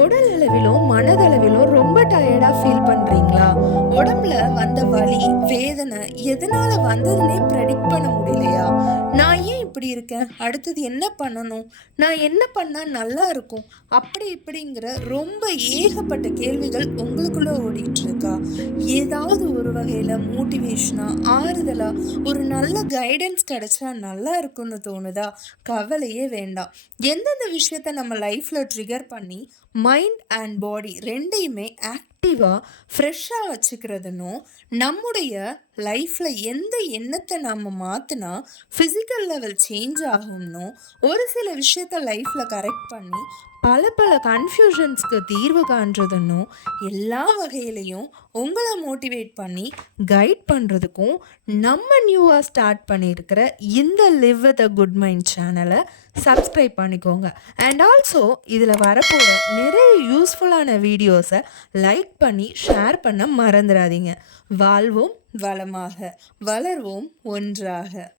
உடல் அளவிலும் மனதளவிலும் ரொம்ப டயர்டா ஃபீல் பண்றீங்களா? உடம்புல வந்த வலி, வேதனை எதனால வந்ததுன்னே ப்ரெடிக்ட் பண்ண முடியலையா? நான் ஏன் இப்படி இருக்கேன்? அடுத்தது என்ன பண்ணணும்? நான் என்ன பண்ணா நல்லா இருக்கும்? அப்படி இப்படிங்கிற ரொம்ப ஏகப்பட்ட கேள்விகள் உங்களுக்குள்ள ஓடிட்டு இருக்கா? ஏதாவது ஒரு வகையில மோட்டிவேஷனா, ஆறுதலா, ஒரு நல்ல கைடன்ஸ் கிடைச்சா நல்லா இருக்கும்னு தோணுதா? கவலையே வேண்டாம். எந்தெந்த விஷயத்த நம்ம லைஃப்ல ட்ரிகர் பண்ணி மைண்ட் அண்ட் பாடி 2யுமே ஆக்டிவா, ஃப்ரெஷ்ஷா வச்சுக்கிறதுன்னும், நம்முடைய லைஃப்ல எந்த எண்ணத்தை நம்ம மாத்துனா ஃபிசிக்கல் லெவல் சேஞ்ச் ஆகும்னும், ஒரு சில விஷயத்த லைஃப்ல கரெக்ட் பண்ணி பல பல கன்ஃப்யூஷன்ஸ்க்கு தீர்வு காண்றதுன்னும், எல்லா வகையிலையும் உங்களை மோட்டிவேட் பண்ணி கைட் பண்ணுறதுக்கும் நம்ம நியூவாக ஸ்டார்ட் பண்ணியிருக்கிற இந்த live with a good mind சேனலை சப்ஸ்கிரைப் பண்ணிக்கோங்க. அண்ட் ஆல்சோ இதில் வரப்போகிற நிறைய யூஸ்ஃபுல்லான வீடியோஸை லைக் பண்ணி ஷேர் பண்ண மறந்துடாதீங்க. வாழ்வோம் வளமாக, வளர்வோம் ஒன்றாக.